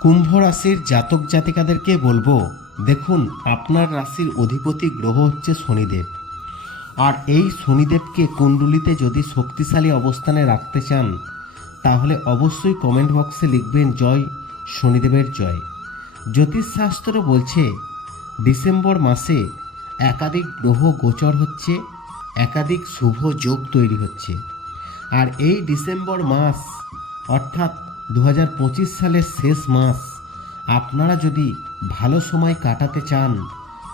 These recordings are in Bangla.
কুম্ভ রাশির জাতক জাতিকাদেরকে বলব, দেখুন, আপনার রাশির অধিপতি গ্রহ হচ্ছে শনিদেব। আর এই শনিদেবকে কুণ্ডলিতে যদি শক্তিশালী অবস্থানে রাখতে চান, তাহলে অবশ্যই কমেন্ট বক্সে লিখবেন জয়, শনিদেবের জয়। জ্যোতিষশাস্ত্র বলছে, ডিসেম্বর মাসে একাধিক গ্রহ গোচর হচ্ছে, একাধিক শুভ যোগ তৈরি হচ্ছে। আর এই ডিসেম্বর মাস, অর্থাৎ দু হাজার পঁচিশ সালের শেষ মাস। আপনারা যদি ভালো সময় কাটাতে চান,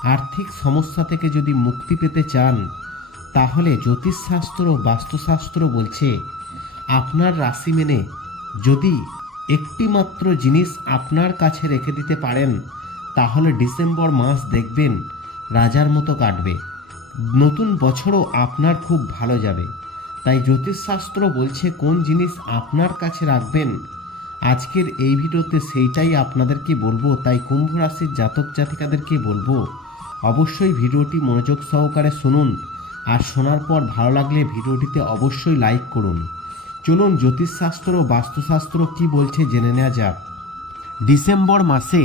আর্থিক সমস্যা থেকে যদি মুক্তি পেতে চান, তাহলে জ্যোতিষশাস্ত্র ও বাস্তুশাস্ত্র বলছে, আপনার রাশি মেনে যদি একটি মাত্র জিনিস আপনার কাছে রেখে দিতে পারেন, তাহলে ডিসেম্বর মাস দেখবেন রাজার মতো কাটবে। নতুন বছরও আপনার খুব ভালো যাবে। তাই জ্যোতিষশাস্ত্র বলছে কোন জিনিস আপনার কাছে রাখবেন আজকের এই ভিডিওতে সেইটাই আপনাদেরকে বলব, তাই কুম্ভ রাশির জাতক জাতিকাদেরকে বলব, অবশ্যই ভিডিওটি মনোযোগ সহকারে শুনুন। আর শোনার পর ভালো লাগলে ভিডিওটিতে অবশ্যই লাইক করুন। চলুন জ্যোতিষশাস্ত্র ও বাস্তুশাস্ত্র কি বলছে জেনে নেওয়া যাক। ডিসেম্বর মাসে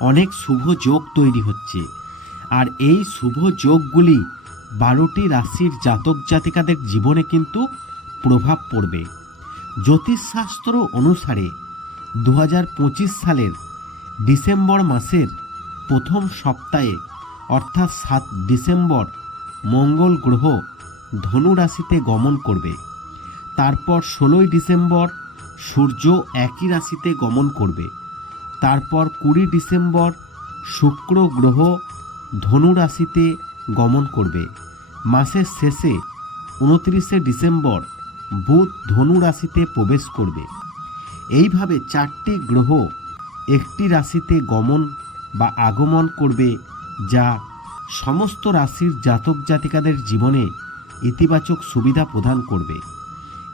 অনেক শুভ যোগ তৈরি হচ্ছে। আর এই শুভ যোগগুলি বারোটি রাশির জাতক জাতিকাদের জীবনে কিন্তু প্রভাব পড়বে। জ্যোতিষশাস্ত্র অনুসারে দু হাজার পঁচিশ সালের ডিসেম্বর মাসের প্রথম সপ্তাহে, অর্থাৎ সাত ডিসেম্বর, মঙ্গল গ্রহ ধনু রাশিতে গমন করবে। তারপর ষোলোই ডিসেম্বর, সূর্য একই রাশিতে গমন করবে। তারপর কুড়ি ডিসেম্বর, শুক্র গ্রহ ধনু রাশিতে গমন করবে। মাসের শেষে উনত্রিশে ডিসেম্বর, বুধ ধনু রাশিতে প্রবেশ করবে। এইভাবে চারটি গ্রহ একটি রাশিতে গমন বা আগমন করবে যা সমস্ত রাশির জাতক জাতিকাদের জীবনে ইতিবাচক সুবিধা প্রদান করবে।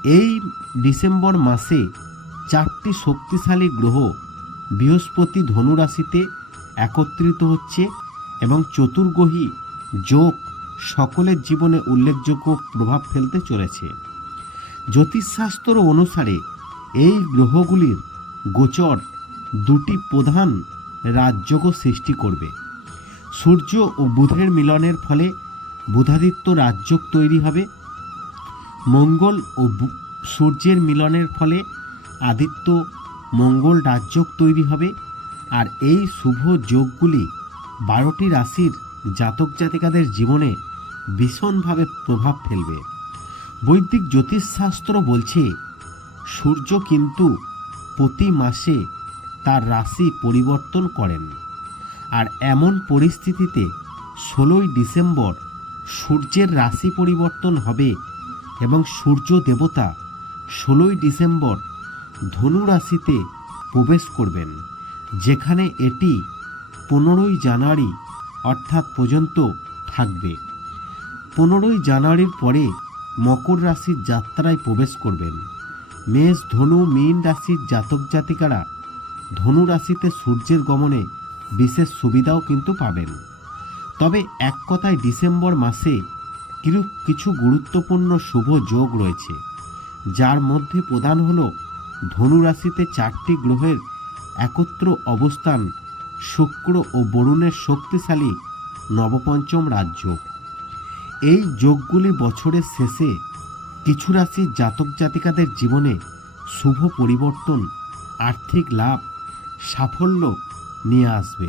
এই ডিসেম্বর মাসে চারটি শক্তিশালী গ্রহ বৃহস্পতি ধনু রাশিতে একত্রিত হচ্ছে এবং চতুর্গ্রহী যোগ সকলের জীবনে উল্লেখযোগ্য প্রভাব ফেলতে চলেছে। জ্যোতিষশাস্ত্র অনুসারে এই গ্রহগুলির গোচর দুটি প্রধান রাজযোগ সৃষ্টি করবে। সূর্য ও বুধের মিলনের ফলে বুধাদিত্য রাজযোগ তৈরি হবে। মঙ্গল ও সূর্যের মিলনের ফলে আদিত্য মঙ্গল রাজযোগ তৈরি হবে। আর এই শুভ যোগগুলি বারোটি রাশির জাতক জাতিকাদের জীবনে ভীষণভাবে প্রভাব ফেলবে। বৈদিক জ্যোতিষশাস্ত্র বলছে সূর্য কিন্তু প্রতি মাসে তার রাশি পরিবর্তন করেন। আর এমন পরিস্থিতিতে ষোলোই ডিসেম্বর সূর্যের রাশি পরিবর্তন হবে এবং সূর্য দেবতা ষোলোই ডিসেম্বর ধনু রাশিতে প্রবেশ করবেন, যেখানে এটি পনেরোই জানুয়ারি অর্থাৎ পর্যন্ত থাকবে। পনেরোই জানুয়ারির পরে মকর রাশির যাত্রায় প্রবেশ করবেন। মেষ, ধনু, মীন রাশির জাতক জাতিকারা। ধনু রাশিতে সূর্যের গমনে বিশেষ সুবিধাও কিন্তু পাবেন। তবে এক কথায় ডিসেম্বর মাসে কিছু গুরুত্বপূর্ণ শুভ যোগ রয়েছে। যার মধ্যে প্রধান হল ধনু রাশিতে চারটি গ্রহের একত্র অবস্থান, শুক্র ও বরুণের শক্তিশালী নবপঞ্চম রাজ্য এই যোগগুলি বছরের শেষে কিছু রাশির জাতক জাতিকাদের জীবনে শুভ পরিবর্তন, আর্থিক লাভ, সাফল্য নিয়ে আসবে।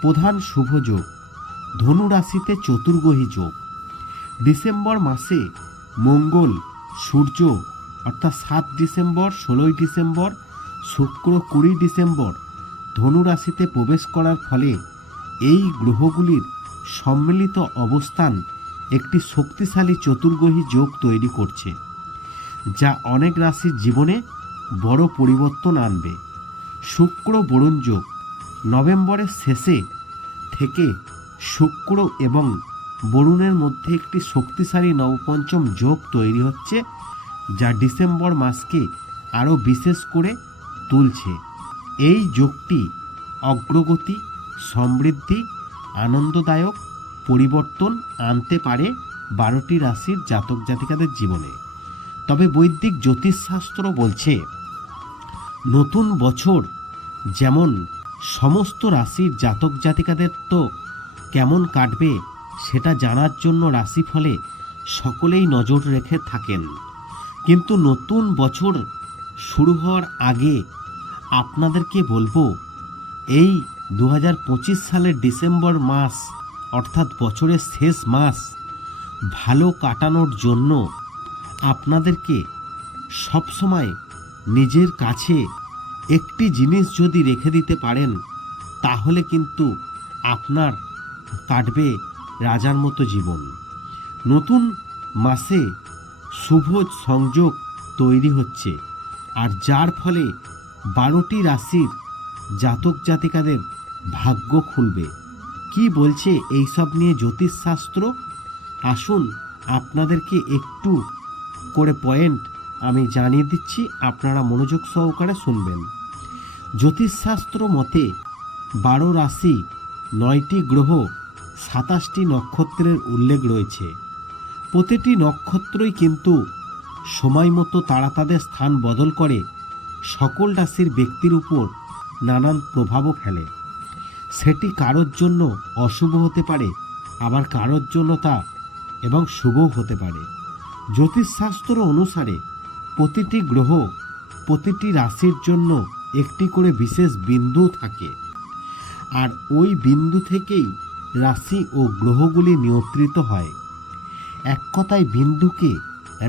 প্রধান শুভ যোগ, ধনু রাশিতে চতুর্গ্রহী যোগ। ডিসেম্বর মাসে মঙ্গল, সূর্য, অর্থাৎ সাত ডিসেম্বর, ষোলোই ডিসেম্বর, শুক্র কুড়ি ডিসেম্বর ধনু রাশিতে প্রবেশ করার ফলে এই গ্রহগুলির সম্মিলিত অবস্থান একটি শক্তিশালী চতুর্গ্রহী যোগ তৈরি করছে, যা অনেক রাশির জীবনে বড় পরিবর্তন আনবে। শুক্র বরুণ যোগ নভেম্বরের শেষে থেকে শুক্র এবং বরুণের মধ্যে একটি শক্তিশালী নবপঞ্চম যোগ তৈরি হচ্ছে, যা ডিসেম্বর মাসকে আরও বিশেষ করে তুলছে। এই যোগটি অগ্রগতি, সমৃদ্ধি, আনন্দদায়ক পরিবর্তন আনতে পারে বারোটি রাশির জাতক জাতিকাদের জীবনে। তবে বৈদিক জ্যোতিষশাস্ত্র বলছে, নতুন বছর যেমন সমস্ত রাশির জাতক জাতিকাদের তো কেমন কাটবে সেটা জানার জন্য রাশিফলে সকলেই নজর রেখে থাকেন। কিন্তু নতুন বছর শুরু হওয়ার আগে আপনাদেরকে বলব, এই দু হাজার পঁচিশ সালের ডিসেম্বর মাস অর্থাৎ বছরের শেষ মাস, ভালো কাটানোর জন্য আপনাদেরকে সবসময় নিজের কাছে একটি জিনিস যদি রেখে দিতে পারেন, তাহলে কিন্তু আপনার কাটবে রাজার মতো জীবন। নতুন মাসে শুভ সংযোগ তৈরি হচ্ছে, আর যার ফলে বারোটি রাশির জাতক জাতিকাদের ভাগ্য খুলবে। কি বলছে এইসব নিয়ে জ্যোতিষশাস্ত্র? আসুন, আপনাদেরকে একটু করে পয়েন্ট আমি জানিয়ে দিচ্ছি, আপনারা মনোযোগ সহকারে শুনবেন। জ্যোতিষশাস্ত্র মতে, বারো রাশি, নয়টি গ্রহ, সাতাশটি নক্ষত্রের উল্লেখ রয়েছে। প্রতিটি নক্ষত্রই কিন্তু সময় মতো তারা তাদের স্থান বদল করে সকল রাশির ব্যক্তির উপর নানান প্রভাবও ফেলে। সেটি কারোর জন্য অশুভ হতে পারে, আবার কারোর জন্য তা এবং শুভও হতে পারে। জ্যোতিষশাস্ত্র অনুসারে প্রতিটি গ্রহ প্রতিটি রাশির জন্য একটি করে বিশেষ বিন্দু থাকে, আর ওই বিন্দু থেকেই রাশি ও গ্রহগুলি নিয়ন্ত্রিত হয়। এক কথায় বিন্দুকে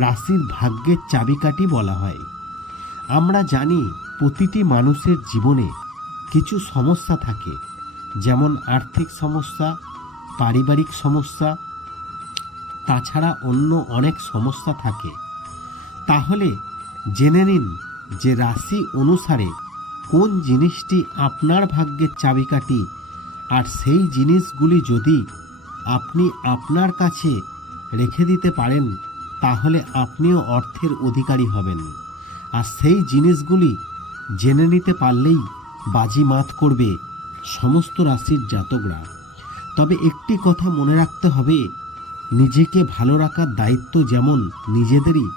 রাশির ভাগ্যের চাবিকাঠি বলা হয়। আমরা জানি প্রতিটি মানুষের জীবনে কিছু সমস্যা থাকে যেমন আর্থিক সমস্যা, পারিবারিক সমস্যা, তাছাড়া অন্য অনেক সমস্যা থাকে। তাহলে জেনে নিন যে রাশি অনুসারে কোন জিনিসটি আপনার ভাগ্যের চাবিকাঠি, আর সেই জিনিসগুলি যদি আপনি আপনার কাছে রেখে দিতে পারেন, তাহলে আপনিও অর্থের অধিকারী হবেন। আর সেই জিনিসগুলি জেনে নিতে পারলেই বাজি মাত করবে। সমস্ত রাশির জাতকরা। তবে একটি কথা মনে রাখতে হবে, নিজেকে ভালো রাখার দায়িত্ব যেমন নিজেদেরই,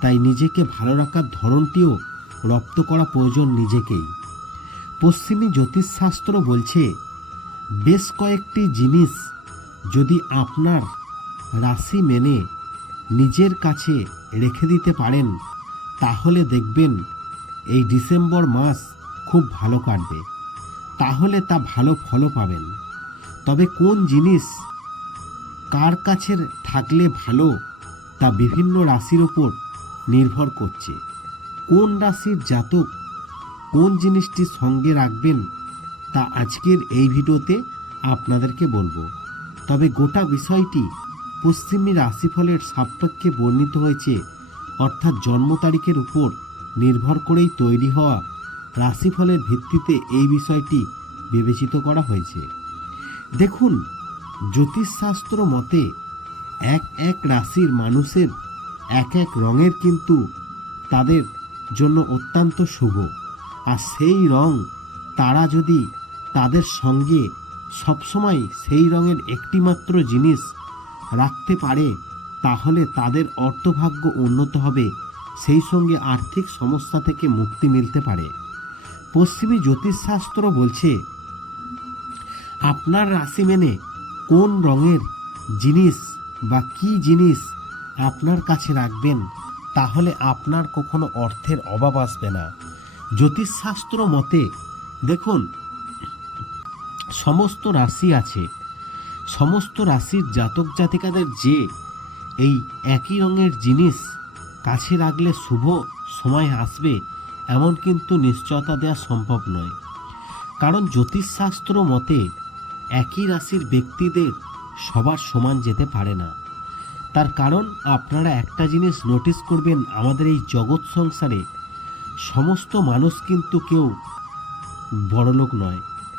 তাই নিজেকে ভালো রাখার ধরনটিও রপ্ত করা প্রয়োজন নিজেকেই। পশ্চিমী জ্যোতিষশাস্ত্র বলছে, বেশ কয়েকটি জিনিস যদি আপনার রাশি মেনে নিজের কাছে রেখে দিতে পারেন, তাহলে দেখবেন এই ডিসেম্বর মাস খুব ভালো কাটবে। তাহলে তা ভালো ফলও পাবেন। তবে কোন জিনিস কার কাছে থাকলে ভালো, তা বিভিন্ন রাশির ওপর নির্ভর করছে। কোন রাশির জাতক কোন জিনিসটি সঙ্গে রাখবেন, তা আজকের এই ভিডিওতে আপনাদেরকে বলব। তবে গোটা বিষয়টি পশ্চিমী রাশিফলের সাপেক্ষে বর্ণিত হয়েছে, অর্থাৎ জন্ম তারিখের উপর নির্ভর করেই তৈরি হওয়া রাশিফলের ভিত্তিতে এই বিষয়টি বিবেচিত করা হয়েছে। দেখুন, জ্যোতিষশাস্ত্র মতে এক এক রাশির মানুষের এক এক রঙের কিন্তু তাদের জন্য অত্যন্ত শুভ। আর সেই রং তারা যদি তাদের সঙ্গে সবসময় সেই রঙের একটিমাত্র জিনিস রাখতে পারে, তাহলে তাদের অর্থভাগ্য উন্নত হবে। সেই সঙ্গে আর্থিক সমস্যা থেকে মুক্তি মিলতে পারে। পশ্চিমী জ্যোতিষশাস্ত্র বলছে, আপনার রাশি মেনে কোন রঙের জিনিস বা কি জিনিস আপনার কাছে রাখবেন, তাহলে আপনার কখনো অর্থের অভাব আসবে না। জ্যোতিষশাস্ত্র মতে, দেখুন, সমস্ত রাশি আছে। সমস্ত রাশির জাতক জাতিকাদের যে এই একই রঙের জিনিস কাছে রাখলে শুভ সময় আসবে এমন কিন্তু নিশ্চয়তা দেওয়া সম্ভব নয়। কারণ জ্যোতিষশাস্ত্র মতে একই রাশির ব্যক্তিদের সবার সমান যেতে পারে না। তার কারণ আপনারা একটা জিনিস নোটিস করবেন আমাদের এই জগৎ সংসারে, সমস্ত মানুষ কিন্তু কেউ বড়লোক নয়।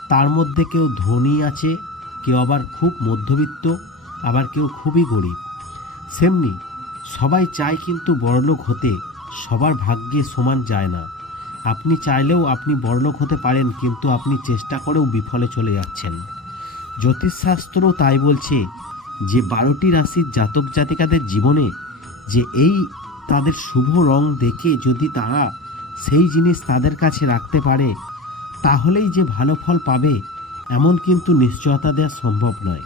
তার মধ্যে কেউ ধনী আছে, কেউ আবার খুব মধ্যবিত্ত, আবার কেউ খুবই গরিব। সেমনি সবাই চায় কিন্তু বড়লোক হতে। সবার ভাগ্যে সমান যায় না। আপনি চাইলেও আপনি বড়লোক হতে পারেন, কিন্তু আপনি চেষ্টা করেও বিফলে চলে যাচ্ছেন। জ্যোতিষশাস্ত্র তাই বলছে, যে বারোটি রাশির জাতক জাতিকাদের জীবনে যে এই তাদের শুভ রং দেখে যদি তারা সেই জিনিস তাদের কাছে রাখতে পারে, তাহলেই যে ভালো ফল পাবে এমন কিন্তু নিশ্চয়তা দেওয়া সম্ভব নয়।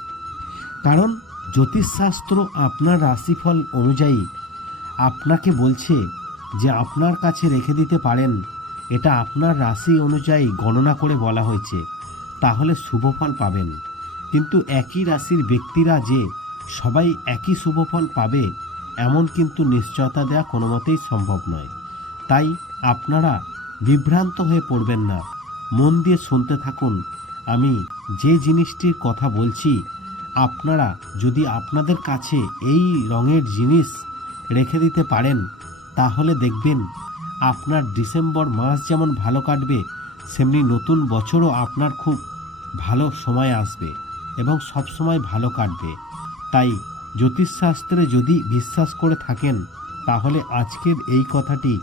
কারণ জ্যোতিষশাস্ত্র আপনার রাশিফল অনুযায়ী আপনাকে বলছে যে আপনার কাছে রেখে দিতে পারেন, এটা আপনার রাশি অনুযায়ী গণনা করে বলা হয়েছে, তাহলে শুভফল পাবেন। কিন্তু একই রাশির ব্যক্তিরা যে সবাই একই শুভফল পাবে, এমন কিন্তু নিশ্চয়তা দেওয়া কোনো মতেই সম্ভব নয়। তাই আপনারা বিভ্রান্ত হয়ে পড়বেন না। মন দিয়ে শুনতে থাকুন। আমি যে জিনিসটির কথা বলছি, আপনারা যদি আপনাদের কাছে এই রঙের জিনিস রেখে দিতে পারেন তাহলে দেখবেন, আপনার ডিসেম্বর মাস যেমন ভালো কাটবে, সেমনি নতুন বছরও আপনার খুব ভালো সময় আসবে এবং সব সময় ভালো কাটবে। তাই জ্যোতিষশাস্ত্রে যদি বিশ্বাস করে থাকেন, তাহলে আজকের এই কথাটি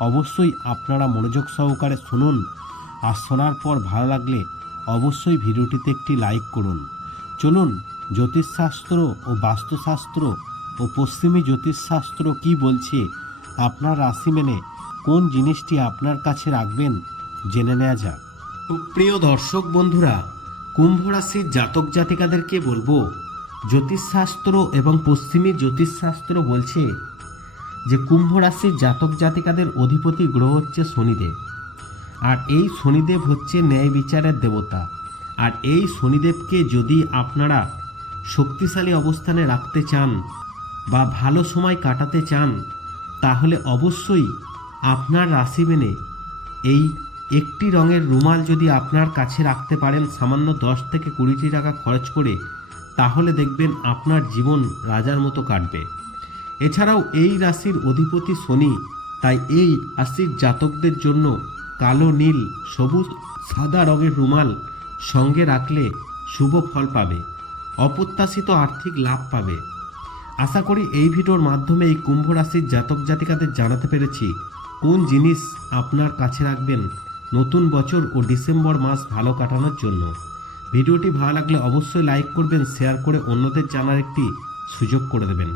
অবশ্যই আপনারা মনোযোগ সহকারে শুনুন আর শোনার পর ভালো লাগলে অবশ্যই ভিডিওটিতে একটি লাইক করুন। চলুন, জ্যোতিষশাস্ত্র ও বাস্তুশাস্ত্র ও পশ্চিমী জ্যোতিষশাস্ত্র কি বলছে আপনার রাশি মেনে কোন জিনিসটি আপনার কাছে রাখবেন জেনে নেওয়া যাক। প্রিয় দর্শক বন্ধুরা, কুম্ভ রাশির জাতক জাতিকাদেরকে বলব, জ্যোতিষশাস্ত্র এবং পশ্চিমী জ্যোতিষশাস্ত্র বলছে যে কুম্ভ রাশির জাতক জাতিকাদের অধিপতি গ্রহ হচ্ছে শনিদেব। আর এই শনিদেব হচ্ছে ন্যায় বিচারের দেবতা। আর এই শনিদেবকে যদি আপনারা শক্তিশালী অবস্থানে রাখতে চান বা ভালো সময় কাটাতে চান তাহলে অবশ্যই আপনার রাশি মেনে এই একটি রঙের রুমাল যদি আপনার কাছে রাখতে পারেন, সামান্য দশ থেকে কুড়িটি টাকা খরচ করে, তাহলে দেখবেন আপনার জীবন রাজার মতো কাটবে। এছাড়াও এই রাশির অধিপতি শনি, তাই এই রাশির জাতকদের জন্য কালো, নীল, সবুজ, সাদা রঙের রুমাল সঙ্গে রাখলে শুভ ফল পাবে, অপ্রত্যাশিত আর্থিক লাভ পাবে। আশা করি এই ভিডিওর মাধ্যমে এই কুম্ভ রাশির জাতক জাতিকাদের জানাতে পেরেছি কোন জিনিস আপনার কাছে রাখবেন নতুন বছর ও ডিসেম্বর মাস ভালো কাটানোর জন্য। ভিডিওটি ভালো লাগলে অবশ্যই লাইক করবেন, শেয়ার করে অন্যদের জানার একটি সুযোগ করে দেবেন।